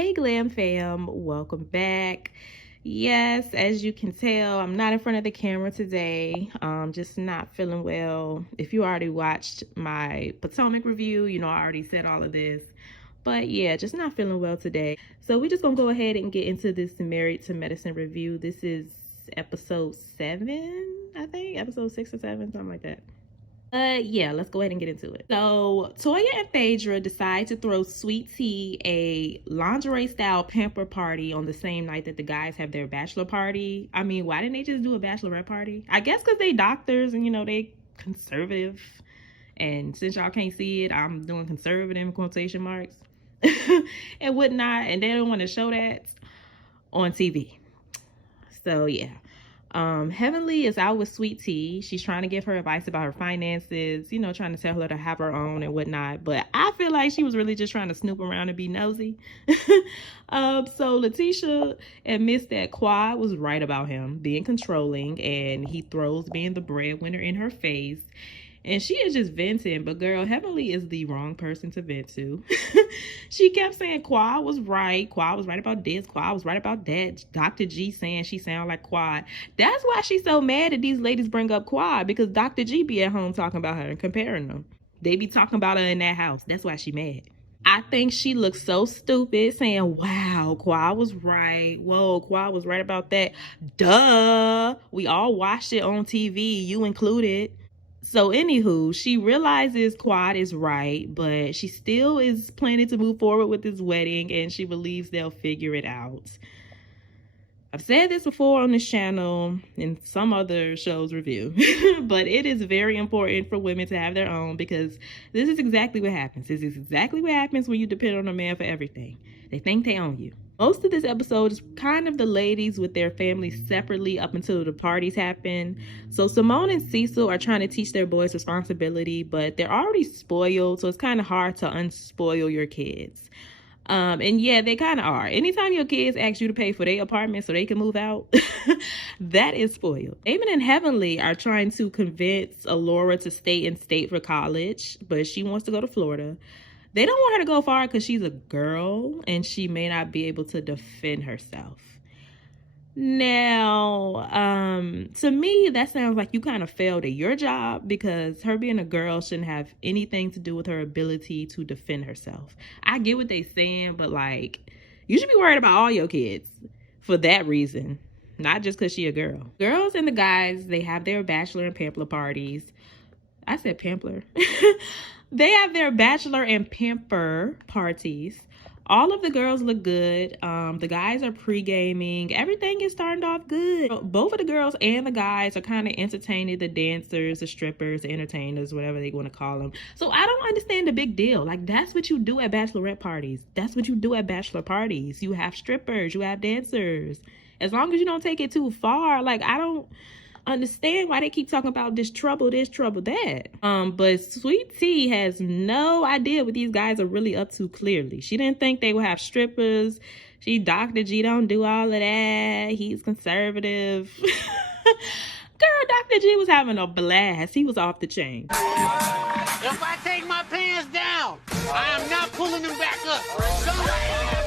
Hey Glam fam, welcome back. Yes, as you can tell, I'm not in front of the camera today. Just not feeling well. If you already watched my Potomac review, you know I already said all of this. But yeah, just not feeling well today. So we're just gonna go ahead and get into this Married to Medicine review. This is episode 7, I think. Episode 6 or 7, something like that. Yeah, let's go ahead and get into it. So Toya and Phaedra decide to throw Sweet Tea a lingerie style pamper party on the same night that the guys have their bachelor party. I mean, why didn't they just do a bachelorette party? I guess because they doctors and they conservative. And since y'all can't see it, I'm doing conservative in quotation marks and whatnot, and they don't want to show that on TV. So yeah. Heavenly is out with Sweet Tea. She's trying to give her advice about her finances, trying to tell her to have her own and whatnot. But I feel like she was really just trying to snoop around and be nosy. So Letitia admits that Quad was right about him being controlling, and he throws being the breadwinner in her face. And she is just venting, but girl, Heavenly is the wrong person to vent to. She kept saying Quad was right. Quad was right about this. Quad was right about that. Dr.G saying she sound like Quad. That's why she's so mad that these ladies bring up Quad, because Dr.G be at home talking about her and comparing them. They be talking about her in that house. That's why she mad. I think she looks so stupid saying, wow, Quad was right. Whoa, Quad was right about that. Duh. We all watched it on TV, you included. So anywho, she realizes Quad is right, but she still is planning to move forward with this wedding, and she believes they'll figure it out. I've said this before on this channel in some other show's review, but it is very important for women to have their own, because this is exactly what happens. This is exactly what happens when you depend on a man for everything. They think they own you. Most of this episode is kind of the ladies with their families separately up until the parties happen. So Simone and Cecil are trying to teach their boys responsibility, but they're already spoiled, so it's kind of hard to unspoil your kids. And yeah, they kind of are. Anytime your kids ask you to pay for their apartment so they can move out, that is spoiled. Damon and Heavenly are trying to convince Alora to stay in state for college, but she wants to go to Florida. They don't want her to go far because she's a girl and she may not be able to defend herself. Now, to me, that sounds like you kind of failed at your job, because her being a girl shouldn't have anything to do with her ability to defend herself. I get what they're saying, but like, you should be worried about all your kids for that reason, not just because she a girl. Girls and the guys, they have their bachelor and pamper parties. I said pamper. They have their bachelor and pamper parties. All of the girls look good. The guys are pre-gaming. Everything is starting off good. Both of the girls and the guys are kind of entertaining the dancers, the strippers, the entertainers, whatever they want to call them. So I don't understand the big deal. Like, that's what you do at bachelorette parties. That's what you do at bachelor parties. You have strippers, you have dancers. As long as you don't take it too far, like, I don't understand why they keep talking about this, trouble that. But Sweet Tea has no idea what these guys are really up to. Clearly, she didn't think they would have strippers. Dr. G don't do all of that. He's conservative. Girl, Dr. G was having a blast. He was off the chain. If I take my pants down, I am not pulling them back up.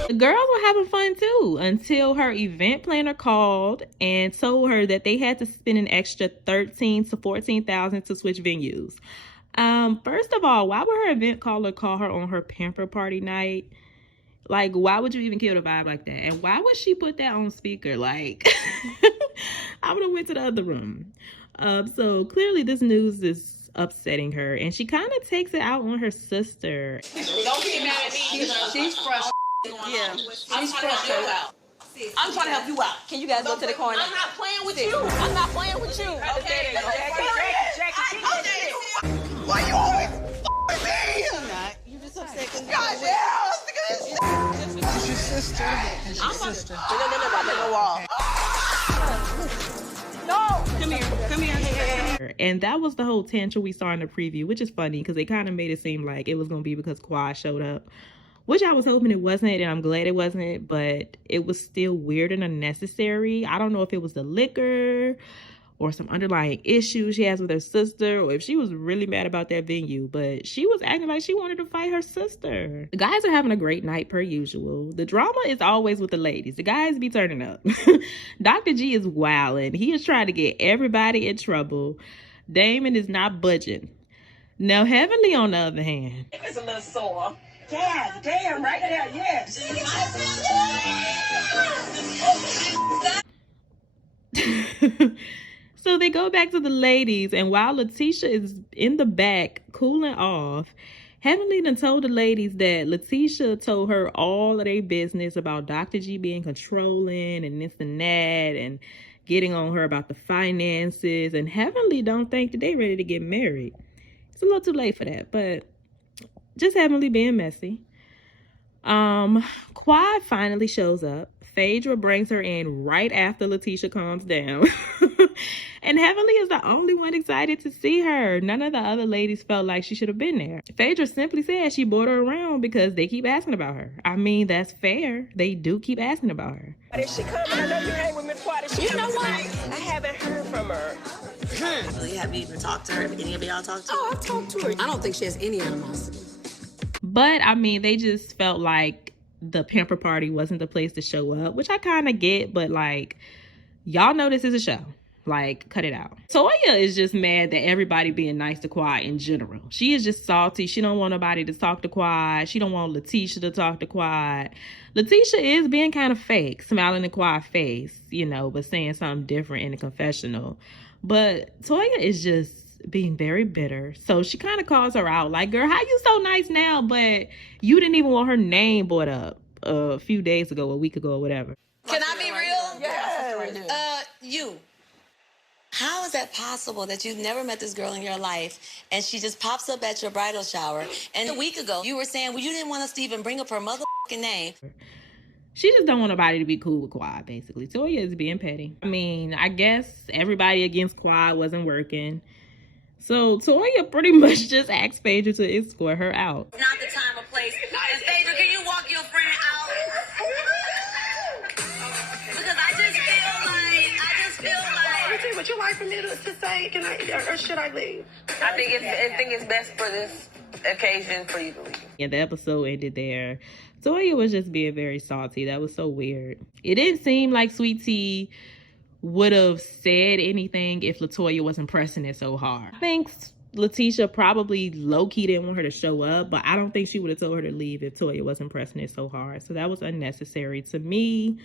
The girls were having fun too, until her event planner called and told her that they had to spend an extra $13,000 to $14,000 to switch venues. First of all, why would her event caller call her on her pamper party night? Like, why would you even kill the vibe like that? And why would she put that on speaker? Like, I would have went to the other room. So clearly this news is upsetting her, and she kind of takes it out on her sister. Don't get mad at me. She's frustrated. Yeah, she's frustrated. I'm trying to help you out. Can you guys go to the corner? I'm not playing with you. I'm not playing with you. Okay. Why you always f***ing me? I'm not. You just upset because goddamn, it's your sister. It's your sister. No, come here. And that was the whole tantrum we saw in the preview, which is funny because they kind of made it seem like it was going to be because Quad showed up, which I was hoping it wasn't, and I'm glad it wasn't, but it was still weird and unnecessary. I don't know if it was the liquor or some underlying issues she has with her sister, or if she was really mad about that venue. But she was acting like she wanted to fight her sister. The guys are having a great night per usual. The drama is always with the ladies. The guys be turning up. Dr. G is wilding. He is trying to get everybody in trouble. Damon is not budging. Now, Heavenly, on the other hand, It's a little sore. Yeah, damn, right there, yes. so they go back to the ladies, and while Letitia is in the back cooling off, Heavenly done told the ladies that Letitia told her all of their business about Dr. G being controlling and this and that, and getting on her about the finances. And Heavenly don't think that they ready to get married. It's a little too late for that, but just Heavenly being messy. Quad finally shows up. Phaedra brings her in right after Letitia calms down. And Heavenly is the only one excited to see her. None of the other ladies felt like she should have been there. Phaedra simply said she brought her around because they keep asking about her. I mean, that's fair. They do keep asking about her. Is she coming? I know you hang with Miss Quad. You know what? I haven't heard from her. Really, have you even talked to her? Have any of y'all talked to her? Oh, I've talked to her. I don't think she has any animosity. But, I mean, they just felt like the Pamper party wasn't the place to show up, which I kind of get, but, like, y'all know this is a show. Like, cut it out. Toya is just mad that everybody being nice to Quad in general. She is just salty. She don't want nobody to talk to Quad. She don't want Letitia to talk to Quad. Letitia is being kind of fake, smiling in Quad's face, you know, but saying something different in the confessional. But Toya is just being very bitter. So she kind of calls her out, like, girl, how you so nice now, but you didn't even want her name brought up a few days ago, a week ago, or whatever. Can I be real? Yeah. You. How is that possible that you've never met this girl in your life and she just pops up at your bridal shower? And a week ago, you were saying, well, you didn't want us to even bring up her motherfucking name. She just don't want nobody to be cool with Quad, basically. Toya is being petty. I mean, I guess everybody against Quad wasn't working. So Toya pretty much just asked Phaedra to escort her out. Not the time or place. And Phaedra, can you walk your friend out? Because I just feel like... Would you like for me to say, can I, or should I leave? I think it's best for this occasion for you to leave. Yeah, the episode ended there. Toya was just being very salty. That was so weird. It didn't seem like Sweet Tea would have said anything if LaToya wasn't pressing it so hard. I think Letitia probably low-key didn't want her to show up, but I don't think she would have told her to leave if Toya wasn't pressing it so hard. So that was unnecessary to me.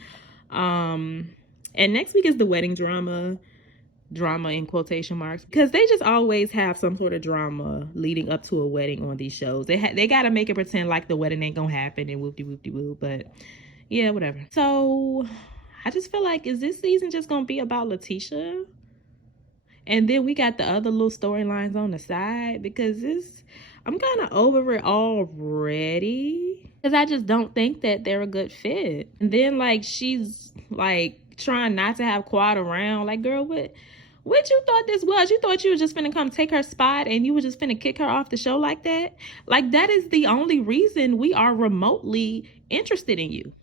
And next week is the wedding drama in quotation marks, because they just always have some sort of drama leading up to a wedding on these shows. They got to make it pretend like the wedding ain't gonna happen and whoop-de-whoop-de-woo, but yeah, whatever. So I just feel like, is this season just gonna be about Letitia? And then we got the other little storylines on the side, because I'm kind of over it already, because I just don't think that they're a good fit. And then, like, she's like trying not to have Quad around. Like, girl, what you thought this was? You thought you were just finna come take her spot and you were just finna kick her off the show like that? Like, that is the only reason we are remotely interested in you.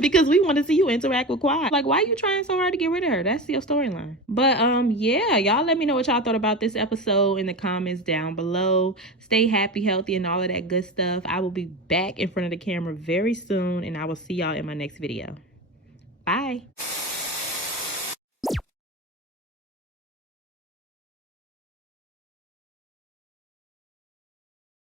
Because we want to see you interact with Quad. Like, why are you trying so hard to get rid of her? That's your storyline. But yeah, y'all let me know what y'all thought about this episode in the comments down below. Stay happy, healthy, and all of that good stuff. I will be back in front of the camera very soon, and I will see y'all in my next video. Bye.